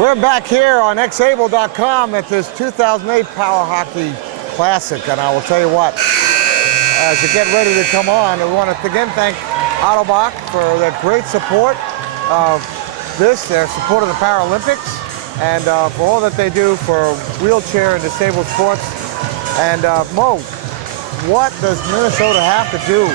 We're back here on xable.com at this 2008 Power Hockey Classic, and I will tell you what, as you get ready to come on, we want to again thank Autobach for their great support of this, their support of the Paralympics, and for all that they do for wheelchair and disabled sports. And Mo, what does Minnesota have to do?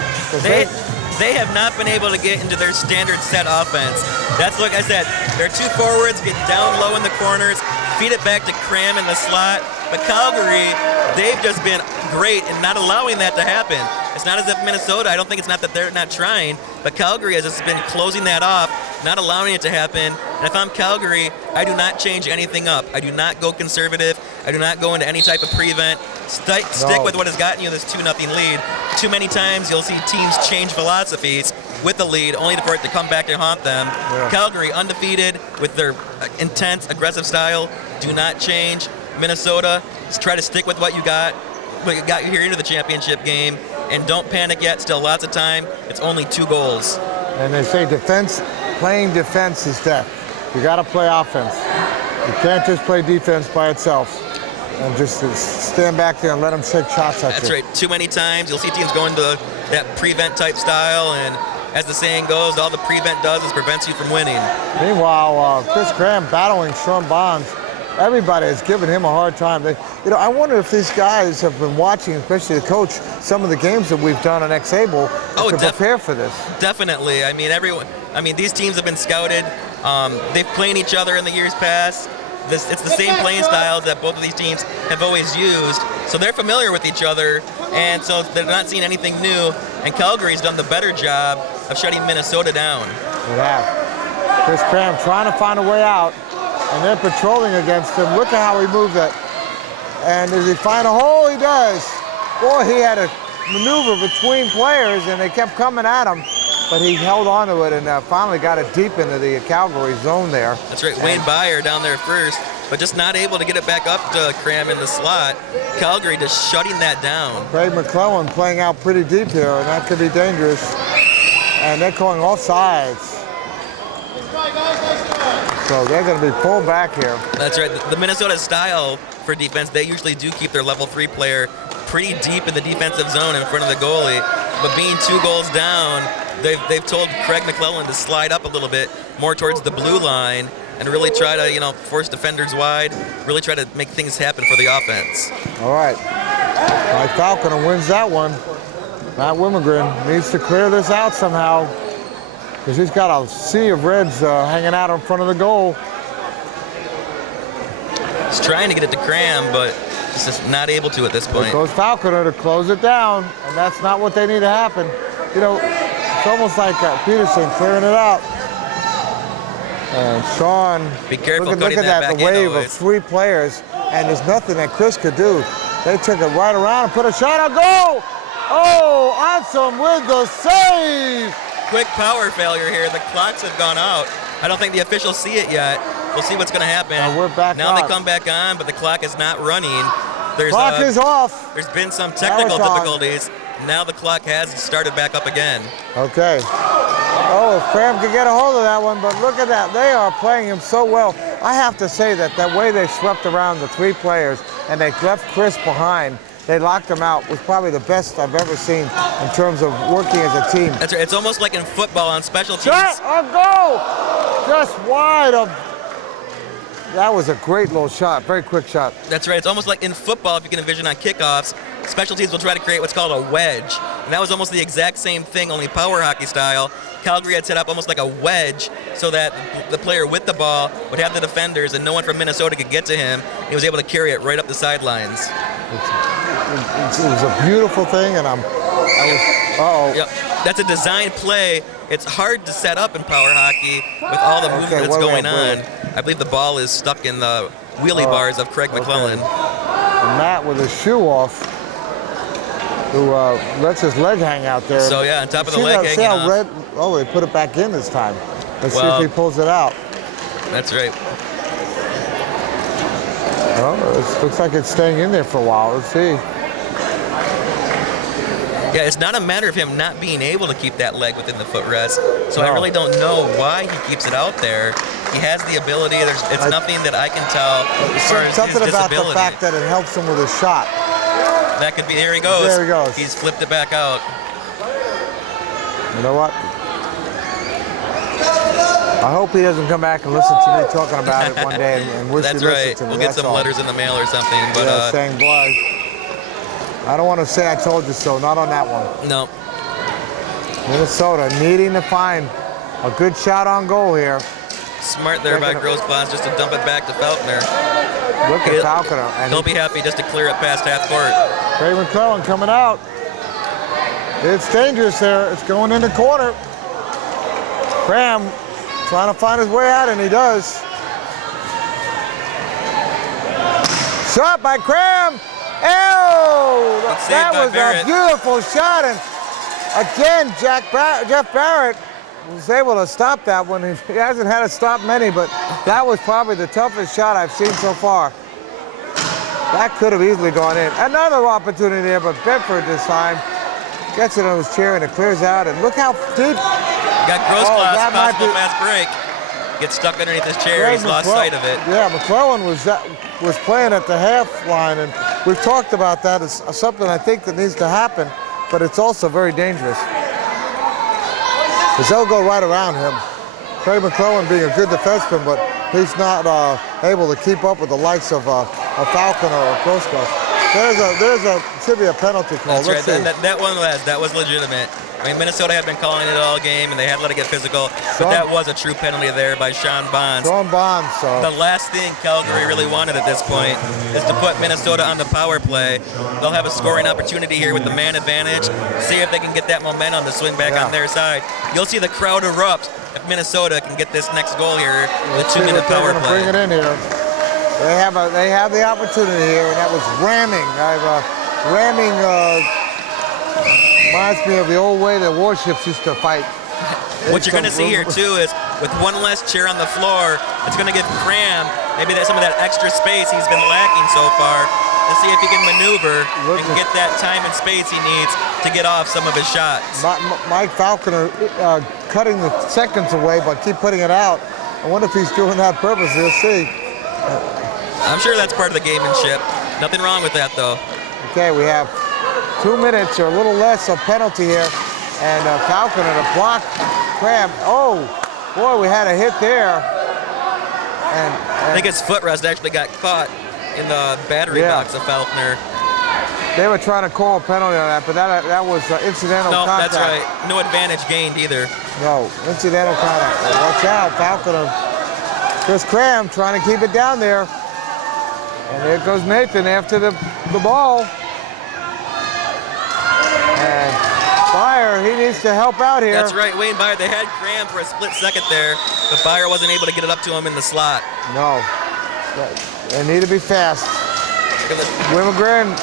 They have not been able to get into their standard set offense. That's, like I said, their two forwards get down low in the corners, feed it back to Cram in the slot. But Calgary, they've just been great in not allowing that to happen. It's not as if Minnesota, I don't think it's not that they're not trying, but Calgary has just been closing that off, not allowing it to happen. And if I'm Calgary, I do not change anything up. I do not go conservative. I do not go into any type of prevent. Stick with what has gotten you this 2-0 lead. Too many times you'll see teams change philosophies with the lead, only for it to come back and haunt them. Yeah. Calgary, undefeated with their intense, aggressive style, do not change. Minnesota, just try to stick with what you got you here into the championship game, and don't panic yet. Still lots of time. It's only 2 goals. And they say playing defense is death. You got to play offense. You can't just play defense by itself and just stand back there and let them take shots at you. That's right. Too many times you'll see teams go into that prevent type style, and as the saying goes, all the prevent does is prevents you from winning. Meanwhile, Chris Graham battling Sean Bonds. Everybody has given him a hard time. I wonder if these guys have been watching, especially the coach, some of the games that we've done on Xable to prepare for this. Definitely. I mean, these teams have been scouted. They've played each other in the years past. It's the same playing styles that both of these teams have always used. So they're familiar with each other, and so they're not seeing anything new. And Calgary's done the better job of shutting Minnesota down. They have. Chris Graham trying to find a way out. And they're patrolling against him. Look at how he moves that. And does he find a hole? He does. Boy, he had to maneuver between players, and they kept coming at him. But he held on to it and finally got it deep into the Calgary zone there. That's right. Wayne Byer down there first, but just not able to get it back up to Cram in the slot. Calgary just shutting that down. Craig McClellan playing out pretty deep here, and that could be dangerous. And they're calling offsides. So they're going to be pulled back here. That's right. The Minnesota style for defense, they usually do keep their level 3 player pretty deep in the defensive zone in front of the goalie. But being 2 goals down, they've told Craig McClellan to slide up a little bit more towards the blue line and really try to, force defenders wide, really try to make things happen for the offense. All right. Mike Falconer wins that one. Matt Wimmergren needs to clear this out somehow, because he's got a sea of Reds hanging out in front of the goal. He's trying to get it to Cram, but he's just not able to at this point. There goes Falconer to close it down, and that's not what they need to happen. It's almost like Peterson clearing it out. And Sean, be careful, look at that, the wave of 3 players, and there's nothing that Chris could do. They took it right around and put a shot on goal. Oh, Anselm with the save. Quick power failure here. The clocks have gone out. I don't think the officials see it yet. We'll see what's going to happen. We're back now on. They come back on, but the clock is not running. Clock is off. There's been some technical difficulties. Now the clock has started back up again. Okay. Oh, if Cram could get a hold of that one, but look at that. They are playing him so well. I have to say that way they swept around the 3 players and they left Chris behind, they locked him out, was probably the best I've ever seen in terms of working as a team. That's right. It's almost like in football on special teams. Shot on goal! Just wide of. That was a great little shot, very quick shot. That's right. It's almost like in football, if you can envision on kickoffs, special teams will try to create what's called a wedge. And that was almost the exact same thing, only power hockey style. Calgary had set up almost like a wedge so that the player with the ball would have the defenders and no one from Minnesota could get to him. He was able to carry it right up the sidelines. It was a beautiful thing, and uh-oh. Yep. That's a design play. It's hard to set up in power hockey with all the movement that's going on. I believe the ball is stuck in the wheelie bars of Craig McClellan. And Matt with his shoe off, who lets his leg hang out there. So yeah, on top of the leg hanging off. They put it back in this time. Let's see if he pulls it out. That's right. Oh, it looks like it's staying in there for a while. Let's see. Yeah, it's not a matter of him not being able to keep that leg within the footrest. So I really don't know why he keeps it out there. He has the ability. It's nothing that I can tell as far as something his about disability. the fact that it helps him with his shot. That could be. There he goes. There he goes. He's flipped it back out. You know what? I hope he doesn't come back and listen to me talking about it one day and wish That's he listened right. to me. We'll get some letters in the mail or something. But yeah, saying, boy, I don't want to say I told you so. Not on that one. No. Minnesota needing to find a good shot on goal here. Smart there by Grossbons just to dump it back to Faulkner. Look at Faulkner. And he'll be happy just to clear it past half court. Craig McClellan coming out. It's dangerous there. It's going in the corner. Cram trying to find his way out, and he does. Shot by Cram. Oh, that was a beautiful shot. And again, Jeff Barrett was able to stop that one. He hasn't had to stop many, but that was probably the toughest shot I've seen so far. That could have easily gone in. Another opportunity there, but Bedford this time gets it on his chair and it clears out. And look how deep. Got Grossglass, possible fast break. Gets stuck underneath his chair. He's lost sight of it. Yeah, McClellan was playing at the half line, and we've talked about that as something I think that needs to happen, but it's also very dangerous. Because they'll go right around him. Craig McClellan being a good defenseman, but he's not able to keep up with the likes of Falconer or Grossglass. Should be a penalty call. That's right. That was legitimate. I mean, Minnesota had been calling it all game, and they had let it get physical, but that was a true penalty there by Sean Bonds. Sean Bonds. The last thing Calgary really wanted at this point is to put Minnesota on the power play. They'll have a scoring opportunity here with the man advantage. See if they can get that momentum to swing back on their side. You'll see the crowd erupt if Minnesota can get this next goal here with a 2-minute power play. Bring it in here. They have the opportunity here, and that was ramming. Ramming reminds me of the old way the warships used to fight. What you're going to see here, too, is with one less chair on the floor, it's going to give Cram maybe some of that extra space he's been lacking so far to see if he can maneuver and get that time and space he needs to get off some of his shots. Mike Falconer cutting the seconds away, but keep putting it out. I wonder if he's doing that purpose. We'll see. I'm sure that's part of the gamemanship. Nothing wrong with that, though. Okay, we have 2 minutes or a little less of penalty here. And Falconer to block Cram. Oh, boy, we had a hit there. And I think his footrest actually got caught in the battery box of Falconer. They were trying to call a penalty on that, but that was incidental contact. No, that's right. No advantage gained either. No, incidental contact. Watch out, Falconer. Chris Cram trying to keep it down there. And there goes Nathan after the ball. And Byer, he needs to help out here. That's right, Wayne Byer. They had Cram for a split second there, but Byer wasn't able to get it up to him in the slot. No. They need to be fast. Wimmergren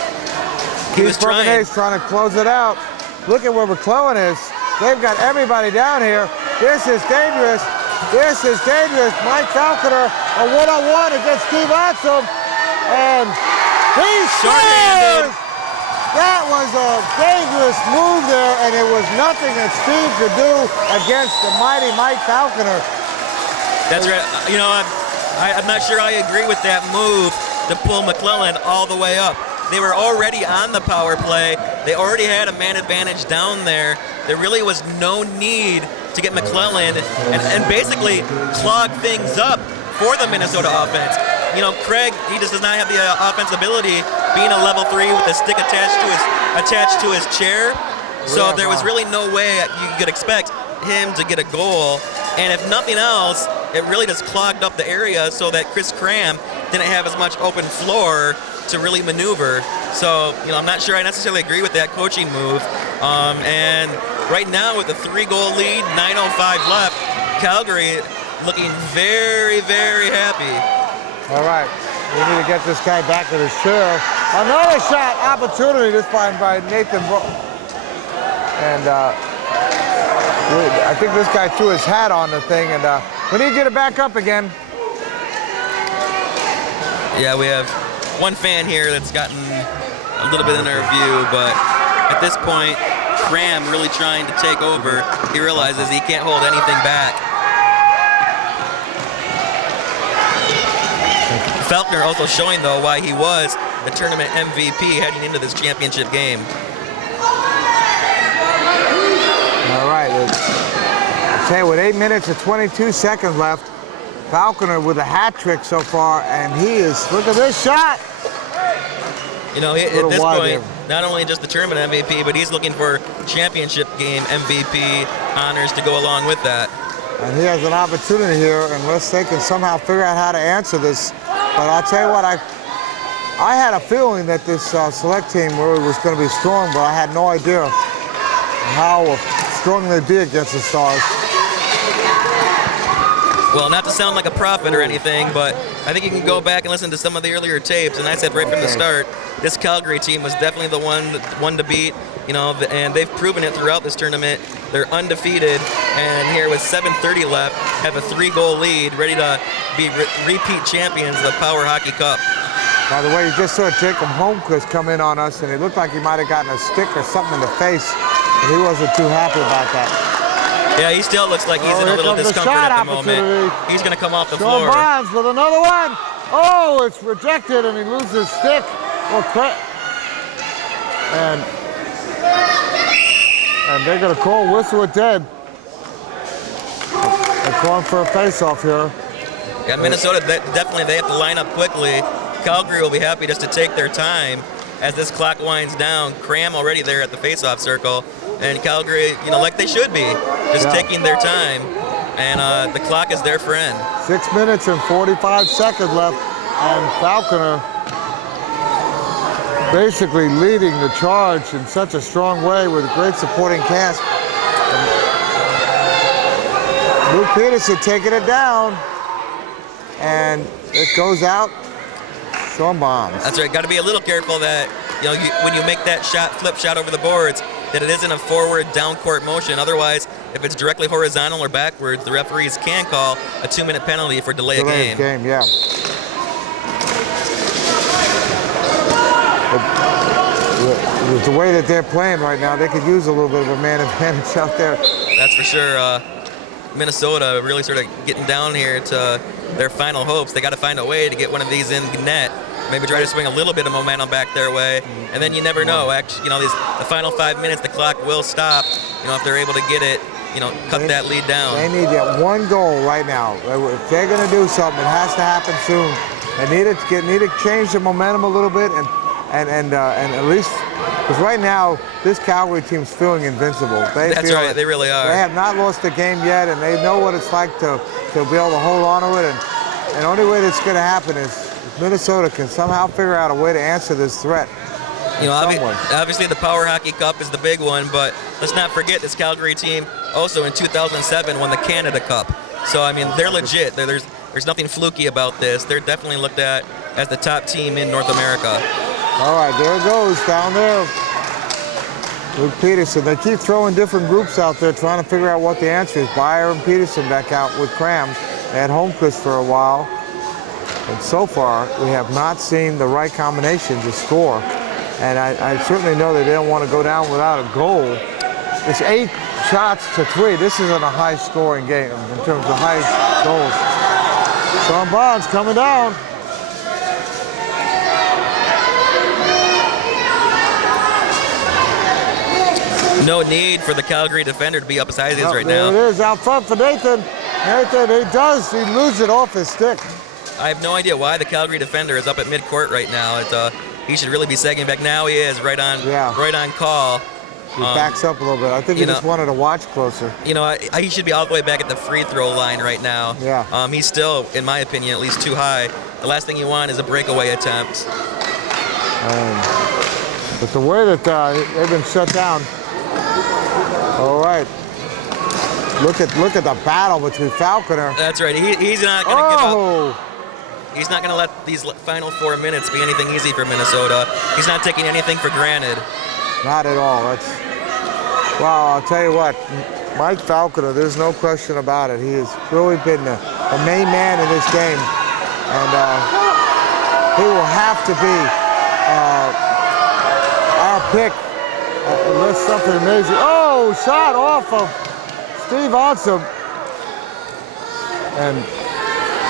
keeps trying to close it out. Look at where McClellan is. They've got everybody down here. This is dangerous. This is dangerous. Mike Falconer, a one-on-one against Steve Otsom. And he scores! That was a dangerous move there, and it was nothing that Steve could do against the mighty Mike Falconer. That's right. You know, I'm not sure I agree with that move to pull McClellan all the way up. They were already on the power play. They already had a man advantage down there. There really was no need to get McClellan and basically clog things up for the Minnesota offense. You know, Craig, he just does not have the offense ability, being a level 3 with a stick attached to his chair. So there was really no way you could expect him to get a goal. And if nothing else, it really just clogged up the area so that Chris Cram didn't have as much open floor to really maneuver. So, you know, I'm not sure I necessarily agree with that coaching move. And right now with a 3-goal lead, 9:05 left, Calgary looking very, very happy. All right, we need to get this guy back to his chair. Another shot opportunity this time by Nathan and I think this guy threw his hat on the thing, and we need to get it back up again. Yeah, we have one fan here that's gotten a little bit in our view, but at this point, Cram really trying to take over. He realizes he can't hold anything back. Falconer also showing, though, why he was the tournament MVP heading into this championship game. All right. I'll tell you, with 8 minutes and 22 seconds left, Falconer with a hat trick so far, and he is, look at this shot. You know, at this point, not only just the tournament MVP, but he's looking for championship game MVP honors to go along with that. And he has an opportunity here unless they can somehow figure out how to answer this. But I'll tell you what, I had a feeling that this select team really was going to be strong, but I had no idea how strong they'd be against the Stars. Well, not to sound like a prophet or anything, but I think you can go back and listen to some of the earlier tapes, and I said right from the start, this Calgary team was definitely the one to beat, you know, and they've proven it throughout this tournament. They're undefeated, and here with 7:30 left, have a 3-goal lead, ready to be repeat champions of the Power Hockey Cup. By the way, you just saw Jacob Holmquist come in on us, and it looked like he might have gotten a stick or something in the face, and he wasn't too happy about that. Yeah, he still looks like he's in a little discomfort at the moment. He's going to come off the floor. Bonds with another one. Oh, it's rejected, and he loses stick. And they're going to call whistle it dead. They're calling for a face-off here. Yeah, Minnesota, definitely they have to line up quickly. Calgary will be happy just to take their time as this clock winds down. Cram already there at the face-off circle. And Calgary, you know, like they should be, just taking their time. And the clock is their friend. 6 minutes and 45 seconds left. And Falconer basically leading the charge in such a strong way with a great supporting cast. And Luke Peterson taking it down. And it goes out. Sean Bonds. That's right. Got to be a little careful that, you know, when you make that shot, flip shot over the boards, that it isn't a forward down court motion. Otherwise, if it's directly horizontal or backwards, the referees can call a 2-minute penalty for delay of game. Yeah. But the way that they're playing right now, they could use a little bit of a man advantage out there. That's for sure. Minnesota really sort of getting down here to their final hopes. They got to find a way to get one of these in net. Maybe try to swing a little bit of momentum back their way, and then you never know. Actually, you know, the final 5 minutes, the clock will stop. You know, if they're able to get it, you know, cut that lead down. They need that one goal right now. If they're going to do something, it has to happen soon. They need to change the momentum a little bit, and at least because right now this Calgary team's feeling invincible. That's right. They really are. They have not lost a game yet, and they know what it's like to be able to hold on to it. And the only way that's going to happen is Minnesota can somehow figure out a way to answer this threat. You know, obviously the Power Hockey Cup is the big one, but let's not forget this Calgary team also in 2007 won the Canada Cup. So, I mean, they're legit. There's nothing fluky about this. They're definitely looked at as the top team in North America. All right, there it goes down there. Luke Peterson. They keep throwing different groups out there trying to figure out what the answer is. Byer and Peterson back out with Cram. They had Holmquist for a while. And so far, we have not seen the right combination to score. And I certainly know that they don't want to go down without a goal. It's 8 shots to 3. This isn't a high-scoring game in terms of high goals. Sean Bonds coming down. No need for the Calgary defender to be up as high as he is right now. There it is, out front for Nathan. Nathan, he loses it off his stick. I have no idea why the Calgary defender is up at midcourt right now. He should really be sagging back. Now he is right on call. He backs up a little bit. I think he just wanted to watch closer. You know, he should be all the way back at the free throw line right now. Yeah. He's still, in my opinion, at least too high. The last thing you want is a breakaway attempt. But the way that they've been shut down. All right. Look at the battle between Falconer. That's right. He's not going to give up. He's not going to let these final 4 minutes be anything easy for Minnesota. He's not taking anything for granted. Not at all. Well, I'll tell you what, Mike Falconer, there's no question about it. He has really been the main man in this game. And he will have to be our pick unless something amazing. Oh, shot off of Steve Onsom. And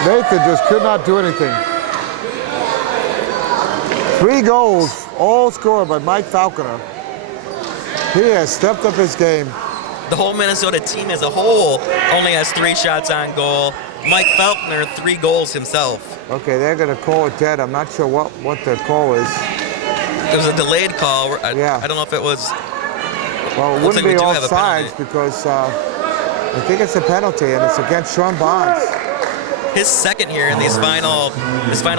Nathan just could not do anything. 3 goals, all scored by Mike Falconer. He has stepped up his game. The whole Minnesota team as a whole only has 3 shots on goal. Mike Falconer, 3 goals himself. Okay, they're going to call it dead. I'm not sure what the call is. It was a delayed call. Yeah. I don't know if it was. Well, it Looks wouldn't like we be do have a offsides penalty. because I think it's a penalty, and it's against Sean Bonds. His second here in this final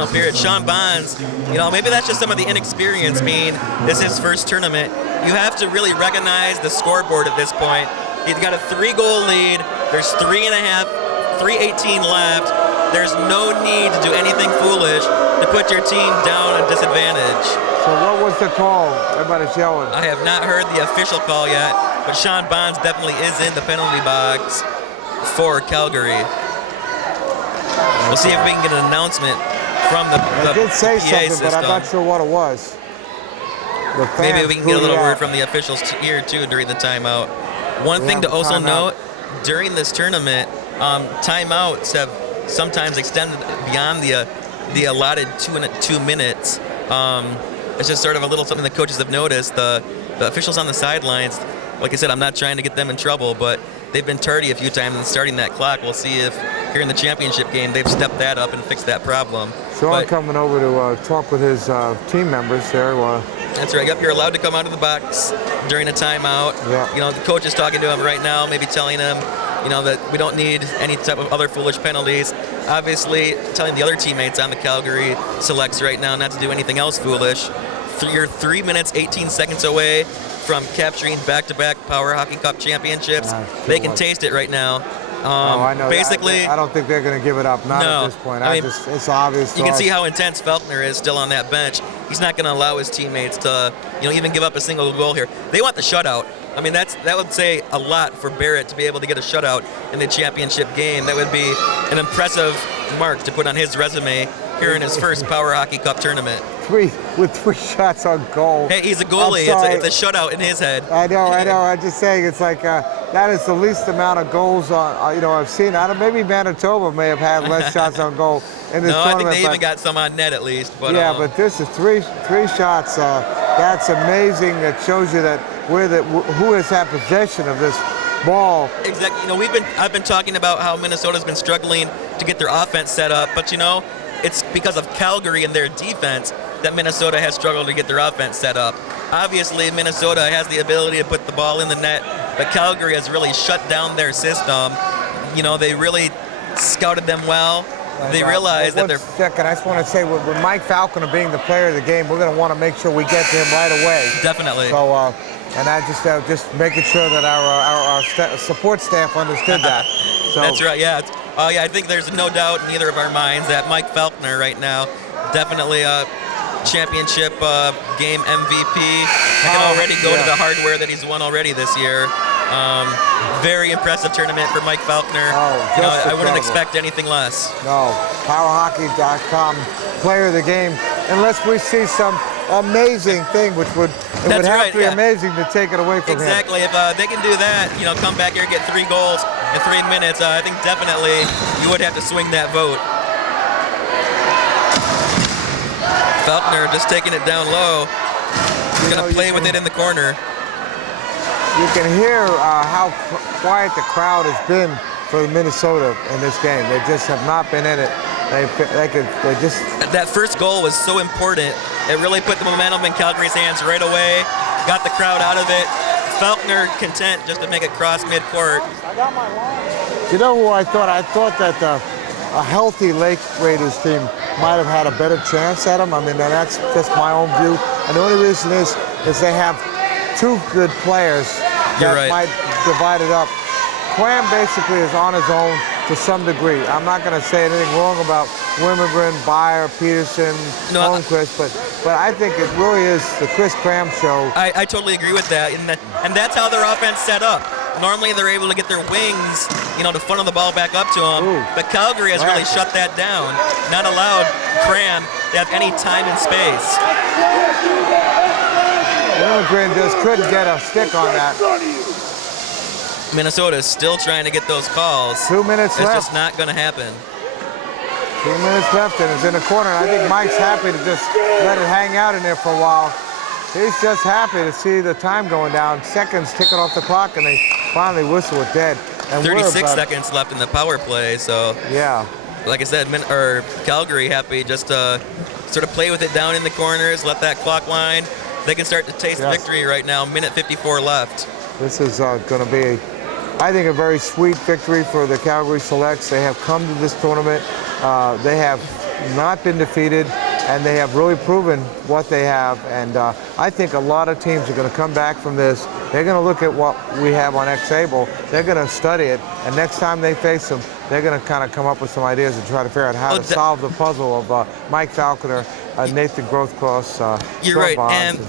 period. Sean Bonds, maybe that's just some of the inexperience being this is his first tournament. You have to really recognize the scoreboard at this point. He's got a 3-goal lead. There's 3:18 left. There's no need to do anything foolish to put your team down at disadvantage. So what was the call? Everybody's yelling. I have not heard the official call yet, but Sean Bonds definitely is in the penalty box for Calgary. We'll see if we can get an announcement from the I did say PA something, system. but I'm not sure what it was. The Maybe fans we can get a little booted word out. from the officials here too during the timeout. One We thing have to a also timeout. note, during this tournament, timeouts have sometimes extended beyond the allotted 2 minutes. It's just sort of a little something the coaches have noticed. The officials on the sidelines, like I said, I'm not trying to get them in trouble, but they've been tardy a few times in starting that clock. We'll see if here in the championship game they've stepped that up and fixed that problem. Sean But coming over to talk with his team members there. that's right. Yep, you're allowed to come out of the box during a timeout. Yeah. The coach is talking to him right now, maybe telling him, that we don't need any type of other foolish penalties. Obviously, telling the other teammates on the Calgary selects right now not to do anything else foolish. You're 3 minutes, 18 seconds away from capturing back-to-back Power Hockey Cup championships. They can taste it right now. I know. Basically, I don't think they're going to give it up. Not No. at this point. I mean, it's obvious. you can see how intense Felkner is still on that bench. He's not going to allow his teammates to, even give up a single goal here. They want the shutout. I mean, that would say a lot for Barrett to be able to get a shutout in the championship game. That would be an impressive mark to put on his resume here in his first Power Hockey Cup tournament. With 3 shots on goal. Hey, he's a goalie. It's a shutout in his head. I know. I'm just saying, it's like that is the least amount of goals on. I've seen. Maybe Manitoba may have had less shots on goal in this No, tournament. I think they even got some on net at least. But yeah, but this is three shots. That's amazing. That shows you that who has had possession of this ball. Exactly. I've been talking about how Minnesota's been struggling to get their offense set up, but it's because of Calgary and their defense that Minnesota has struggled to get their offense set up. Obviously, Minnesota has the ability to put the ball in the net, but Calgary has really shut down their system. They really scouted them well. They realize that they're... Second, I just want to say, with Mike Falconer being the player of the game, we're going to want to make sure we get to him right away. Definitely. So, and I just making sure that our support staff understood that. So, That's right, yeah. I think there's no doubt in either of our minds that Mike Falconer right now, definitely a championship game MVP. I can already go to the hardware that he's won already this year. Very impressive tournament for Mike Falconer. I wouldn't expect anything less. No, PowerHockey.com player of the game, unless we see some amazing thing, which would have to be amazing to take it away from him. Exactly. If they can do that, come back here and get 3 goals in 3 minutes, I think definitely you would have to swing that vote. Felkner just taking it down low. He's going to play with it in the corner. You can hear how quiet the crowd has been for Minnesota in this game. They just have not been in it. They just... That first goal was so important. It really put the momentum in Calgary's hands right away. Got the crowd out of it. Felkner content just to make it cross midcourt. You know who I thought? I thought that a healthy Lake Raiders team might have had a better chance at them. I mean, that's just my own view. And the only reason is they have 2 good players that might divide it up. Cram basically is on his own to some degree. I'm not going to say anything wrong about Wimmergren, Beyer, Peterson, Holmquist, but I think it really is the Chris Cram show. I totally agree with that, and that's how their offense set up. Normally they're able to get their wings, to funnel the ball back up to them, but Calgary has really shut that down. Not allowed Cram to have any time and space. Wimmergren just couldn't get a stick on that. Minnesota is still trying to get those calls. 2 minutes left. It's just not going to happen. 2 minutes left, and it's in the corner. And I think Mike's happy to just let it hang out in there for a while. He's just happy to see the time going down. Seconds ticking off the clock, and they finally whistle it dead. And 36 seconds left in the power play, so yeah. Like I said, Calgary happy just to sort of play with it down in the corners, let that clock wind. They can start to taste victory right now. Minute 54 left. This is going to be, I think, a very sweet victory for the Calgary Selects. They have come to this tournament. They have not been defeated, and they have really proven what they have. And I think a lot of teams are going to come back from this. They're going to look at what we have on X-Able. They're going to study it, and next time they face them, they're going to kind of come up with some ideas and try to figure out how to solve the puzzle of Mike Falconer, Nathan Growthcross. You're right, and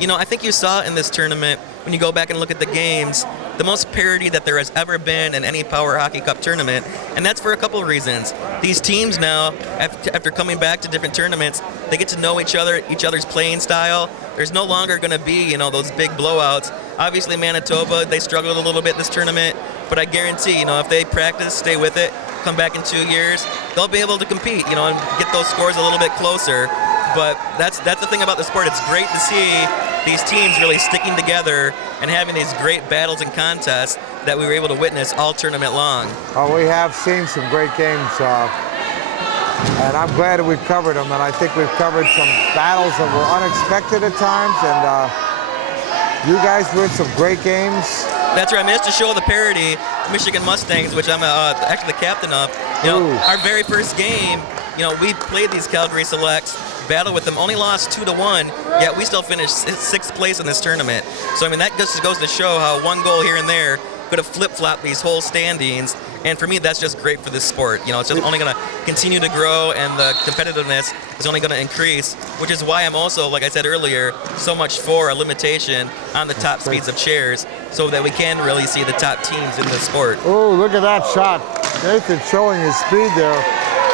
you know, I think you saw in this tournament, when you go back and look at the games, the most parity that there has ever been in any Power Hockey Cup tournament, and that's for a couple of reasons. These teams now, after coming back to different tournaments, they get to know each other's playing style. There's no longer going to be, you know, those big blowouts. Obviously, Manitoba, they struggled a little bit this tournament, but I guarantee, you know, if they practice, stay with it, come back in 2 years, they'll be able to compete, you know, and get those scores a little bit closer. But that's the thing about the sport. It's great to see these teams really sticking together and having these great battles and contests that we were able to witness all tournament long. Oh, we have seen some great games, and I'm glad that we've covered them. And I think we've covered some battles that were unexpected at times. And you guys win some great games. That's right. I mean, just to show the parity, Michigan Mustangs, which I'm actually the captain of. You know, our very first game, you know, we played these Calgary Selects, battled with them, only lost 2-1, yet we still finished 6th place in this tournament. So, I mean, that just goes to show how one goal here and there could have flip-flopped these whole standings. And for me, that's just great for this sport. You know, it's just only going to continue to grow, and the competitiveness is only going to increase, which is why I'm also, like I said earlier, so much for a limitation on the top speeds of chairs so that we can really see the top teams in the sport. Oh, look at that shot. Nathan showing his speed there,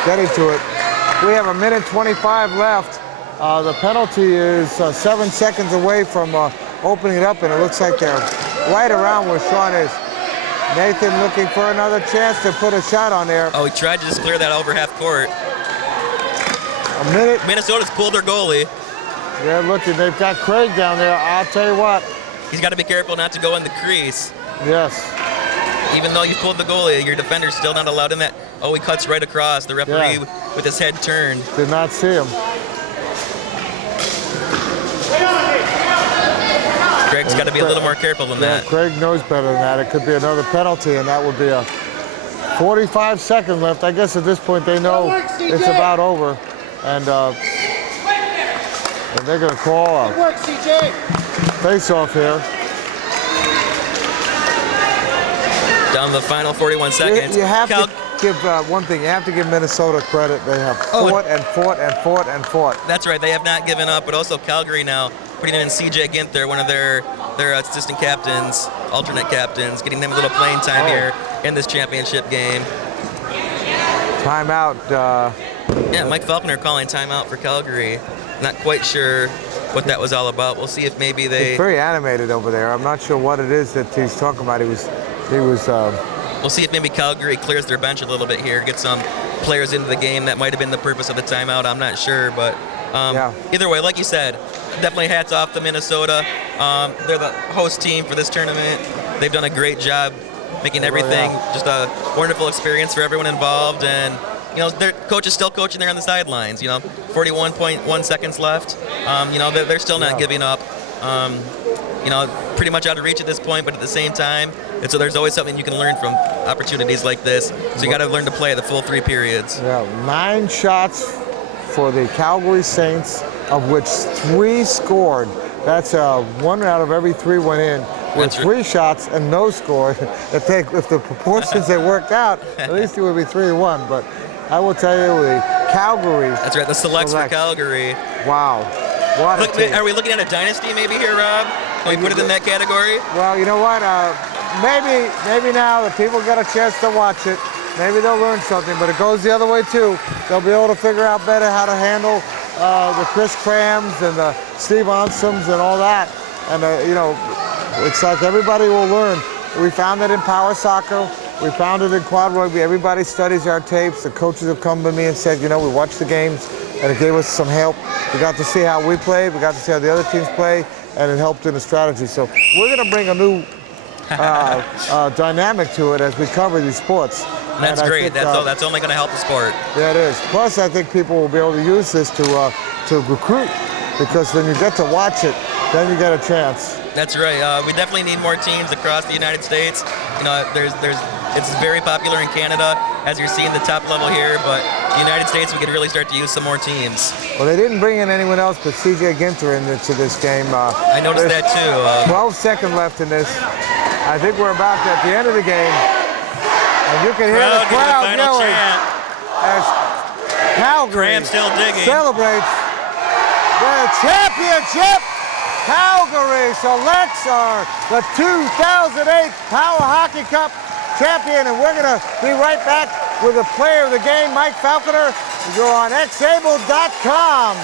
getting to it. We have 1:25 left. The penalty is 7 seconds away from opening it up, and it looks like they're right around where Sean is. Nathan looking for another chance to put a shot on there. Oh, he tried to just clear that over half court. A minute. Minnesota's pulled their goalie. They're looking. They've got Craig down there. I'll tell you what. He's got to be careful not to go in the crease. Yes. Even though you pulled the goalie, your defender's still not allowed in that. Oh, he cuts right across. The referee with his head turned. Did not see him. Craig's got to be a little more careful than that. Craig knows better than that. It could be another penalty, and that would be a 45 seconds left. I guess at this point they know it's about over, and they're going to call a face-off here. Down the final 41 seconds. You have to give one thing. You have to give Minnesota credit. They have fought and fought and fought and fought. That's right. They have not given up, but also Calgary now putting in C.J. Ginther, one of their assistant captains, alternate captains, getting them a little playing time here in this championship game. Timeout. Yeah, Mike Falconer calling timeout for Calgary. Not quite sure what that was all about. We'll see if maybe they... He's very animated over there. I'm not sure what it is that he's talking about. He was We'll see if maybe Calgary clears their bench a little bit here, get some players into the game. That might have been the purpose of the timeout. I'm not sure, but either way, like you said, definitely hats off to Minnesota. They're the host team for this tournament. They've done a great job making everything just a wonderful experience for everyone involved. And you know, their coach is still coaching there on the sidelines. You know, 41.1 seconds left. You know, they're still not giving up. You know, pretty much out of reach at this point, but at the same time, so there's always something you can learn from opportunities like this. So you got to learn to play the full 3 periods. Yeah, 9 shots for the Calgary Saints, of which 3 scored. That's 1 out of every 3 went in. With 3 shots and no score. If the proportions they worked out, at least it would be 3-1. But I will tell you, the Calgary. That's right, the selects for Calgary. Wow. What a team. Are we looking at a dynasty maybe here, Rob? Can we put it in that category? Well, you know what? Maybe now that people get a chance to watch it, maybe they'll learn something, but it goes the other way too. They'll be able to figure out better how to handle the Chris Crams and the Steve Onsoms and all that. And, you know, it's like everybody will learn. We found that in power soccer, We found it in quad rugby. Everybody studies our tapes. The coaches have come to me and said, you know, we watched the games and it gave us some help. We got to see how we played. We got to see how the other teams play, and it helped in the strategy. So we're going to bring a new dynamic to it as we cover these sports. That's great. That's only going to help the sport. Yeah, it is. Plus, I think people will be able to use this to recruit, because when you get to watch it, then you get a chance. That's right. We definitely need more teams across the United States. You know, it's very popular in Canada, as you're seeing the top level here, but the United States, we could really start to use some more teams. Well, they didn't bring in anyone else but CJ Ginter into this game. I noticed that too. 12 seconds left in this. I think we're about at the end of the game. And you can hear the crowd yelling as Calgary still digging. Celebrates the championship. Calgary selects the 2008 Power Hockey Cup champion, and we're going to be right back with the player of the game, Mike Falconer. You're on xable.com.